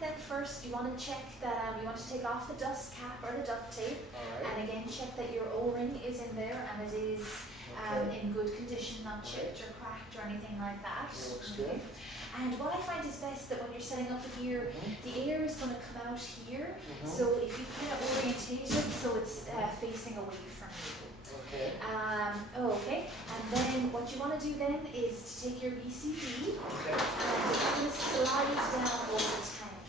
then first, you want to check that you want to take off the dust cap or the duct tape, and again check that your O-ring is in there and it is in good condition, not chipped or cracked or anything like that. That looks good. And what I find is best that when you're setting up the gear, the air is going to come out here. So if you kind of orientate it so it's facing away from you. Okay. Okay. And then what you want to do then is to take your BCD and slide down over the tank.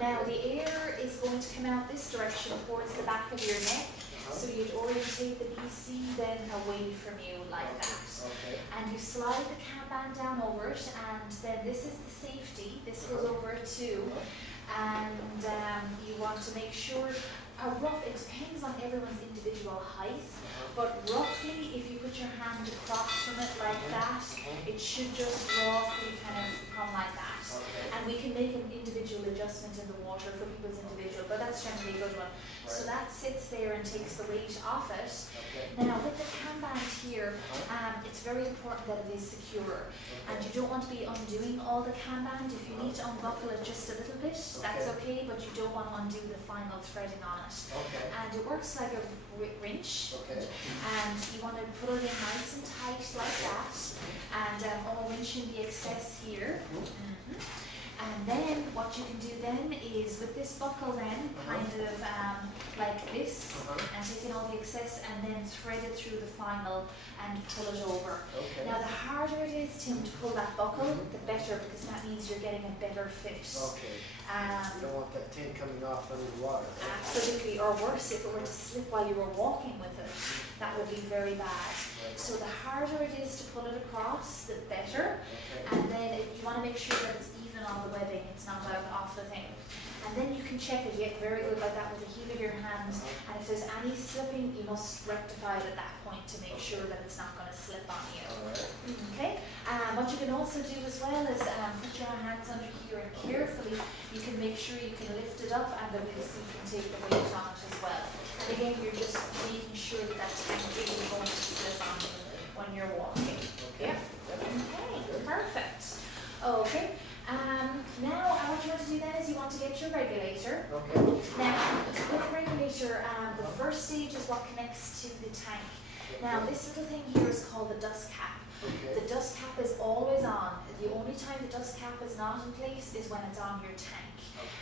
Now the air is going to come out this direction towards the back of your neck. So you'd orientate the BC then away from you like that. And you slide the cam band down over it, and then this is the safety. This goes over it too. And you want to make sure, it depends on everyone's individual height, but roughly if you put your hand across from it like that, it should just roughly kind of come like that. And we can make an individual adjustment in the water for people's individual, but that's generally a good one. So that sits there and takes the weight off it. Now with the cam band here, it's very important that it is secure. And you don't want to be undoing all the cam band. If you need to unbuckle it just a little bit, that's okay, but you don't want to undo the final threading on it. And it works like a wrench. And you want to put it in nice and tight like that. And all winching the excess here. And then what you can do then is with this buckle then, kind of like this, and taking all the excess and then thread it through the final and pull it over. Now the harder it is, Tim, to pull that buckle, the better, because that means you're getting a better fit. You don't want that tin coming off under the water. Absolutely, or worse, if it were to slip while you were walking with it, that would be very bad. So the harder it is to pull it across, the better. And then you want to make sure that it's even on the webbing, it's not out off the thing. And then you can check it, you get very good like that with the heel of your hand. And if there's any slipping, you must rectify it at that point to make sure that it's not going to slip on you. Okay. What you can also do as well is put your hands under here and carefully you can make sure you can lift it up and the BC can take the weight on it as well. And again, you're just making sure that that tank isn't going to slip on you when you're walking. Okay, perfect. Okay. Now what you want to do then is you want to get your regulator. Now with the regulator, the first stage is what connects to the tank. Now this little thing here is called the dust cap. The dust cap is always on. The only time the dust cap is not in place is when it's on your tank.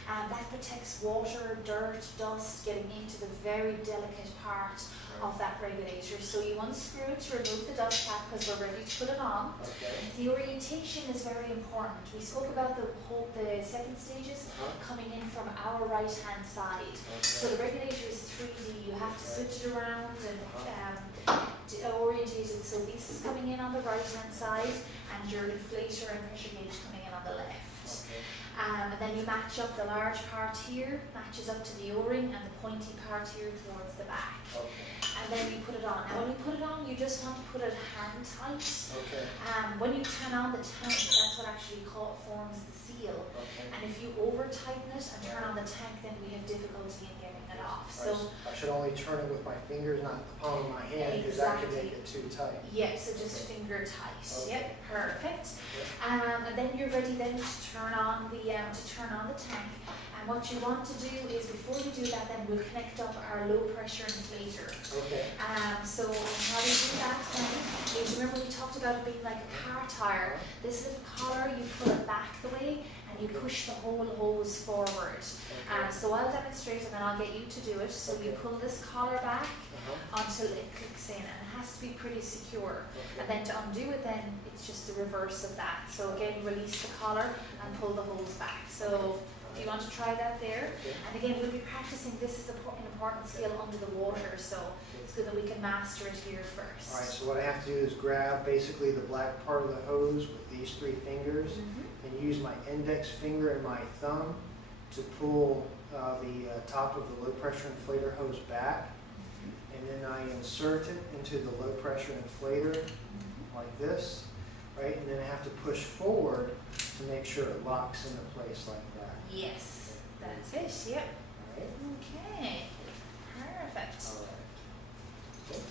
That protects water, dirt, dust getting into the very delicate part of that regulator. So you unscrew it to remove the dust cap because we're ready to put it on. The orientation is very important. We spoke about the second stages coming in from our right hand side. So the regulator is 3D. You have to switch it around and orientate it. So this is coming in on the right hand side and your inflator and pressure gauge coming in on the left. And then you match up the large part here, matches up to the O-ring, and the pointy part here towards the back. And then you put it on. Now when you put it on, you just want to put it hand tight. When you turn on the tank, that's what actually forms the seal. And if you over tighten it and turn on the tank, then we have difficulty in getting it off. So I should only turn it with my fingers, not the palm of my hand, because that could make it too tight. Yeah, so just finger tight. Yep, perfect. And then you're ready then to turn on the tank. And what you want to do is before you do that, then we'll connect up our low pressure inflator. So how we do that then is, remember we talked about it being like a car tire. This little collar, you pull it back the way and you push the whole hose forward. So I'll demonstrate and then I'll get you to do it. So you pull this collar back until it clicks in, and it has to be pretty secure. And then to undo it, then it's just the reverse of that. So again, release the collar and pull the hose back. So if you want to try that there. And again, we'll be practicing. This is an important skill under the water, so it's good that we can master it here first. Alright, so what I have to do is grab basically the black part of the hose with these 3 fingers and use my index finger and my thumb to pull the top of the low pressure inflator hose back. And then I insert it into the low pressure inflator like this, right? And then I have to push forward to make sure it locks into place like that. Yes, that's it, yep. Alright. Okay, perfect. Alright.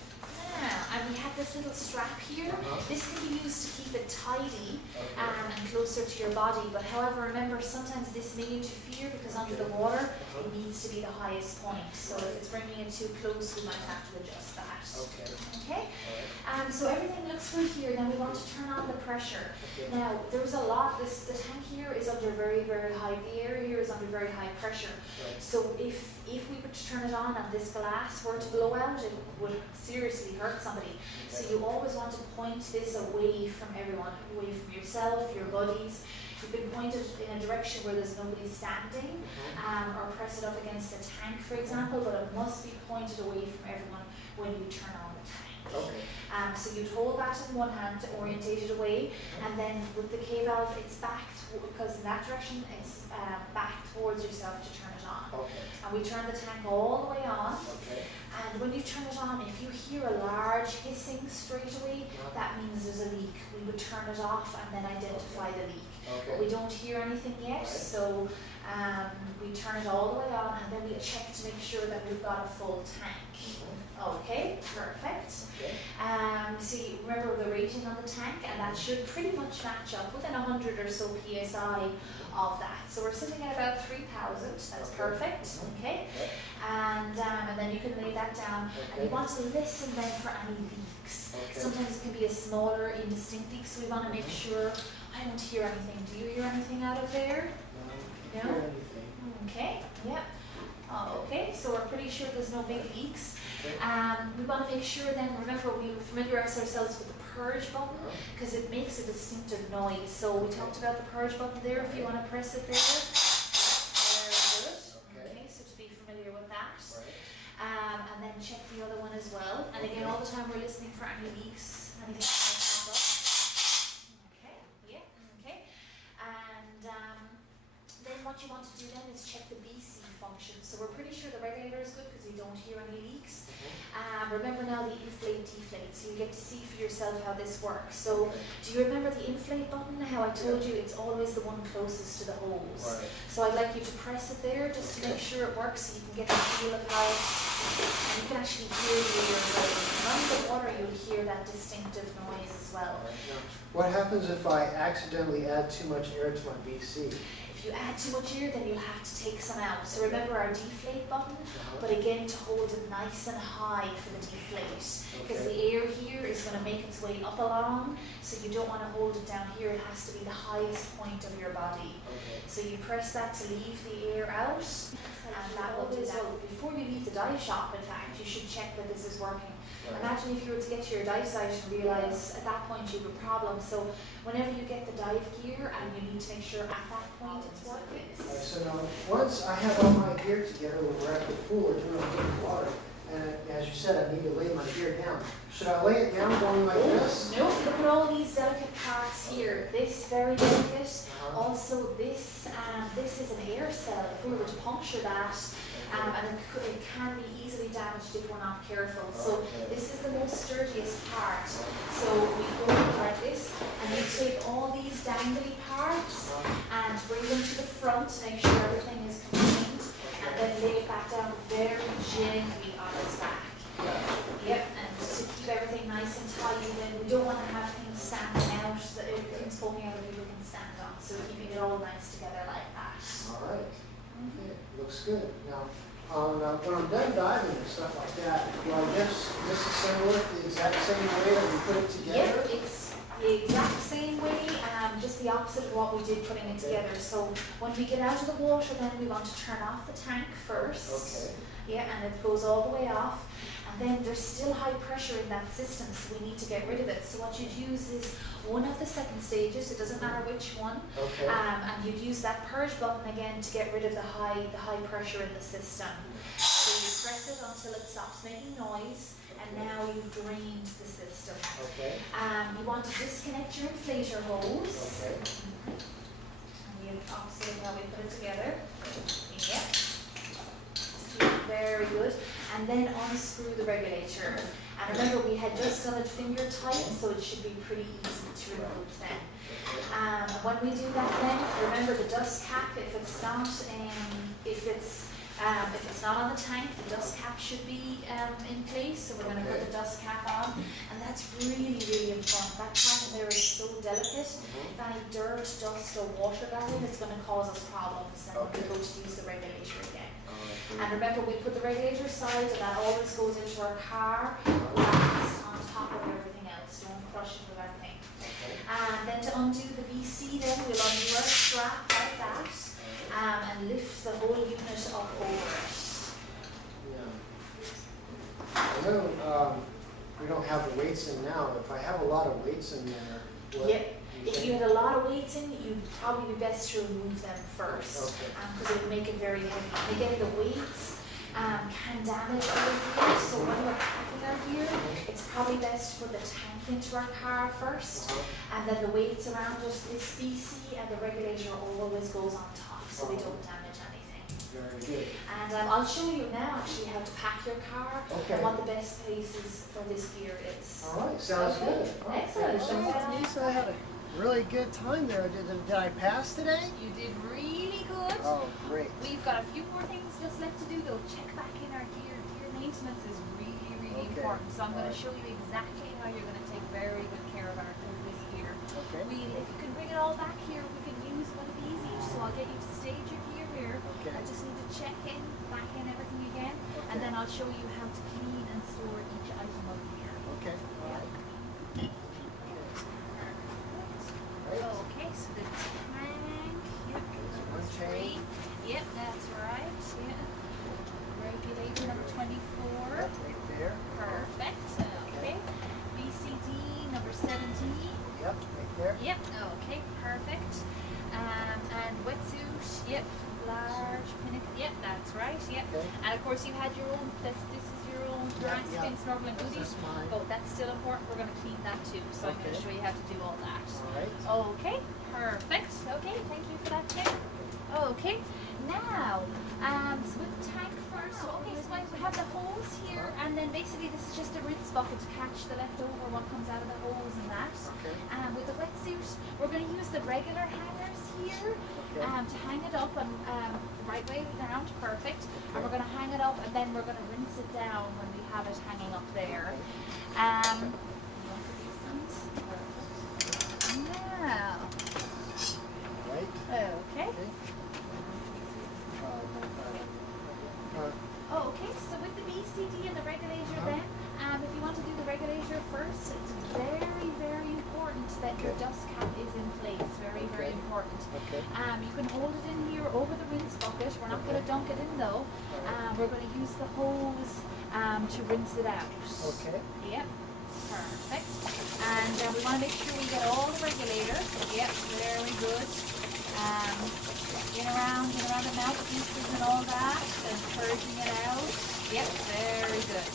Now, I'm and we have this little strap here. This can be used to keep it tidy Okay. and closer to your body. But however, remember, sometimes this may interfere because under the water, it needs to be the highest point. So if it's bringing it too close, we might have to adjust that. Okay. Okay? All right. So everything looks good here. Then we want to turn on the pressure. Okay. Now, there's a lot, the tank here is under very, very high, the air here is under very high pressure. Right. So if we were to turn it on and this glass were to blow out, it would seriously hurt somebody. So you always want to point this away from everyone, away from yourself, your buddies. You can point it in a direction where there's nobody standing, or press it up against a tank, for example, but it must be pointed away from everyone when you turn on the tank. Okay. So you'd hold that in one hand to orientate it away, and then with the K valve, it's back, because in that direction, it's back towards yourself to turn it on. Okay. And we turn the tank all the way on, Okay. and when you turn it on, if you hear a large hissing straight away, that means there's a leak. We would turn it off and then identify the leak. But we Okay. don't hear anything yet, Right. so we turn it all the way on, and then we check to make sure that we've got a full tank. Okay, perfect. Okay. So you remember the rating on the tank, and that should pretty much match up within 100 or so PSI of that. So we're sitting at about 3,000, that's Okay. perfect, okay? Okay. And then you can lay that down, and you want to listen then for any leaks. Okay. Sometimes it can be a smaller, indistinct leak, so we want to make sure, I don't hear anything. Do you hear anything out of there? No? No? Hear anything. Okay, yep. Okay, so we're pretty sure there's no big leaks. Okay. We want to make sure then, remember, we familiarize ourselves with the purge button because it makes a distinctive noise. So we talked about the purge button there, if you want to press it there. Very good. Okay, so to be familiar with that. Right. And then check the other one as well. And again, all the time we're listening for any leaks, anything that might pop up. Okay, yeah, okay. And then what you want to do then is check the BC function. So we're pretty sure the regulator is good because we don't hear any leaks. Remember now the inflate deflate, so you get to see for yourself how this works. So do you remember the inflate button? How I told you it's always the one closest to the hose. Right. So I'd like you to press it there just to make sure it works, so you can get the feel of how and you can actually hear the air going. And under the water you'll hear that distinctive noise as well. All right. Now, what happens if I accidentally add too much air to my BC? If you add too much air, then you'll have to take some out. So remember our deflate button, but again to hold it nice and high for the deflate. Because the air here is going to make its way up along, so you don't want to hold it down here. It has to be the highest point of your body. Okay. So you press that to leave the air out, and that will do that. Before you leave the dive shop, in fact, you should check that this is working. Right. Imagine if you were to get to your dive site and realise at that point you have a problem. So whenever you get the dive gear, and you need to make sure at that point it's working. All right, so now, once I have all my gear together when we're at the pool or doing deep water, and as you said, I need to lay my gear down. Should I lay it down going like this? Nope, look at all these delicate parts here. This very delicate. Also this is an air cell. If we were to puncture that, and it can be easily damaged if we're not careful. So this is the most sturdiest part. So we go like this, and we take all these dangly parts and bring them to the front, make sure everything is contained, and then lay it back down very gently on its back. Yep, and to keep everything nice and tidy, then we don't want to have things standing out, that things poking out that people can stand on. So keeping it all nice together like that. All right. Okay, looks good. Now, when I'm done diving and stuff like that, do I just disassemble it the exact same way that we put it together? Yep, it's the exact same way, just the opposite of what we did putting it together. So when we get out of the water, then we want to turn off the tank first. Okay. Yeah, and it goes all the way off. And then there's still high pressure in that system, so we need to get rid of it. So what you'd use is one of the second stages, it doesn't matter which one, Okay. and you'd use that purge button again to get rid of the high pressure in the system. So you press it until it stops making noise, and now you've drained the system. Okay. You want to disconnect your inflator hose. Okay. And the opposite of how we put it together. Yep. Very good. And then unscrew the regulator. And remember, we had just done it finger tight, so it should be pretty easy to remove then. When we do that then, remember the dust cap, if it's not, if it's If it's not on the tank, the dust cap should be in place, so we're going to put the dust cap on, and that's really, really important. That part in there is so delicate. If any dirt, dust or water got in, it's going to cause us problems then when we go to use the regulator again. And remember, we put the regulator side and that always goes into our car last on top of everything else. Don't crush it with anything. And then to undo the VC, then we'll undo our strap like that. And lift the whole unit up over it. Yeah. I know we don't have the weights in now. If I have a lot of weights in there, what if you had a lot of weights in, you'd probably be best to remove them first, because it would make it very heavy. Again, the weights can damage our gear, so when we're packing our gear, it's probably best to put the tank into our car first, and then the weights around just this BC and the regulator always goes on top, so we don't damage anything. Very good. And I'll show you now actually how to pack your car and what the best places for this gear is. All right, sounds good. Excellent. Lisa, I had a really good time there. Did I pass today? You did really good. Oh, great. We've got a few more things just left to do though. Check back in our gear. Gear maintenance is really, really important. So I'm going to show you exactly how you're going to take very good care of this gear. Okay. If you can bring it all back here, we can use one of these each. So I'll get you to stage your gear here. Okay. I just need to check in, back in everything again, and then I'll show you how to clean and store each item of gear. Okay. All right. Okay, so the tank, yep, One chain. yep, that's right, yeah. Regulator number 24. Yep, right there. Perfect, okay. BCD number 17. Yep, right there. Yep, okay, perfect. And wetsuit, yep, large pinnacle, yep, that's right, yep. Okay. And of course you had your own, this is your own dry skin, snorkel and goodies. That's mine. Oh, that's still important, we're going to clean that too, so I'm going to show you how to do all that. All right. Okay, perfect. Okay, thank you for that, Tim. Okay, now, so with the tank first, okay, so we have the hose here, and then basically this is just a rinse bucket to catch the leftover, what comes out of the hose and that. Okay. With the wetsuit, we're going to use the regular hangers here to hang it up and the right way around, perfect. And we're going to hang it up, and then we're going to rinse it down when we have it hanging up there. Now, Right. okay. Okay. Okay, so with the BCD and the regulator then, if you want to do the regulator first, it's very, very important that your dust cap is in place. Very, very important. Okay. You can hold it in here over the rinse bucket. We're not going to dunk it in though. We're going to use the hose to rinse it out. Okay. Yep. Perfect. And we want to make sure we get all the regulator. Yep, very good. In around the mouthpieces and all that, and purging it out. Yep, very good.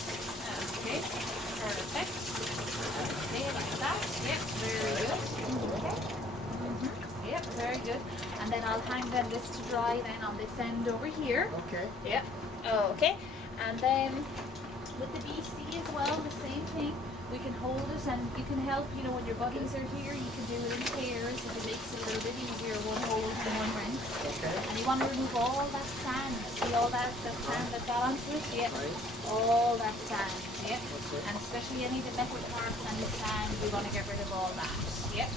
Okay, perfect. Okay, like that. Yep, very good. Okay. Yep, very good. And then I'll hang then this to dry then on this end over here. Okay. Yep. Okay. And then with the BC as well, the same thing. We can hold it, and you can help, you know, when your buddies are here, you can do it in pairs, and it makes it a little bit easier, one hold and one rinse. Okay. And you want to remove all that sand. See all that sand that got onto it? Yep. Right. All that sand. Yep. Okay. And especially any of the metal parts and the sand, we want to get rid of all that. Yep.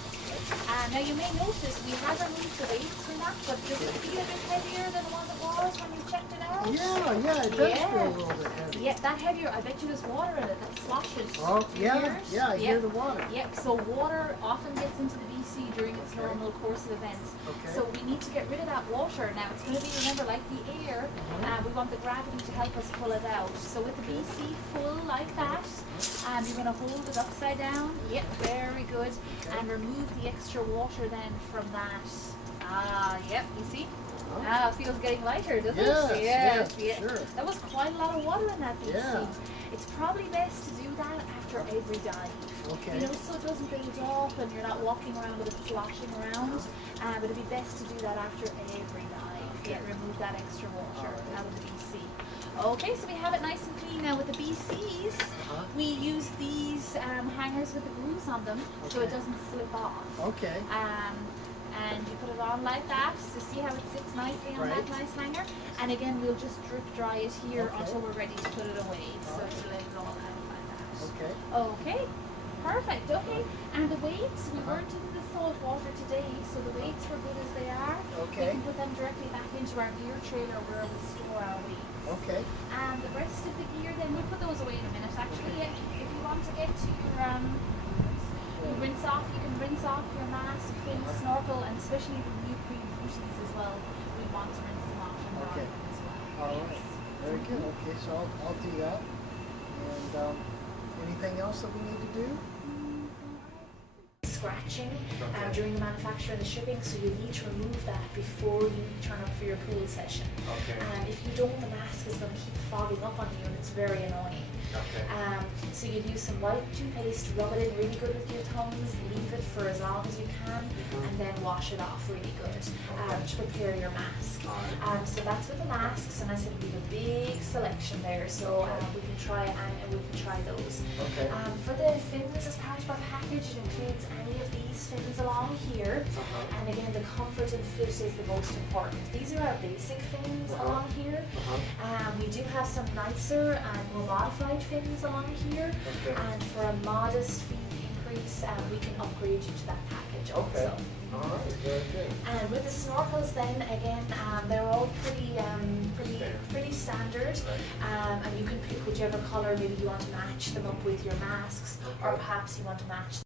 Now you may notice we have removed the weights from that, but does it feel a bit heavier than what it was when you checked it out? Yeah, it does feel a little bit heavy. Yeah, that heavier. I bet you there's water in it that sloshes. Oh, yeah, Yours? yeah, I hear Yep. the water. Yep, so water often gets into the BC during its normal course of events. Okay. So we need to get rid of that water. Now it's going to be, remember, like the air, we want the gravity to help us pull it out. So with the BC full like that, you're going to hold it upside down. Yep, very good. And remove the extra water then from that. Yep, you see? It feels getting lighter, doesn't it? Yes, yeah. sure. That was quite a lot of water in that BC. Yeah. It's probably best to do that after every dive. Okay. You know, so it doesn't build up and you're not walking around with it sloshing around. But it'd be best to do that after every dive. Okay. Yeah, remove that extra water out of the BC. Okay, so we have it nice and clean now. With the BCs, we use these hangers with the grooves on them so it doesn't slip off. Okay. and you put it on like that. So see how it sits nicely on that Right. nice hanger. And again, we'll just drip dry it here Okay. until we're ready to put it away. So to let it all out like that. Okay. Okay, perfect. Okay, and the weights, we weren't in the salt water today, so the weights were good as they are. Okay. We can put them directly back into our gear trailer where we store our weights. Okay. And the rest of the gear, then we'll put those away in a minute. Actually, if you want to get to your you rinse off, you can rinse off your mask, fin, snorkel, and especially the neoprene booties as well. We want to rinse them off and dry Okay. them as well. All right. Very good. Okay, so I'll do that. And anything else that we need to do? Scratching during the manufacture and the shipping, so you need to remove that before you turn up for your pool session. Okay. And if you don't, the mask is going to keep fogging up on you and it's very annoying. Okay. So you'd use some white toothpaste, rub it in really good with your thumbs, leave it for as long as you can, and then wash it off really good to prepare your mask. So that's with the masks, and I said we have a big selection there, so we can try and we can try those. Okay. For the fins as part of our package, it includes any of these fins along here, and again the comfort and fit is the most important. These are our basic fins along here. We do have some nicer and more modified fins along here, Okay. and for a modest fee increase, we can upgrade you to that package also. Okay. All right. Very good. And with the snorkels, then again, they're all pretty standard. And you can pick whichever color maybe you want to match them up with your masks, or Okay. perhaps you want to match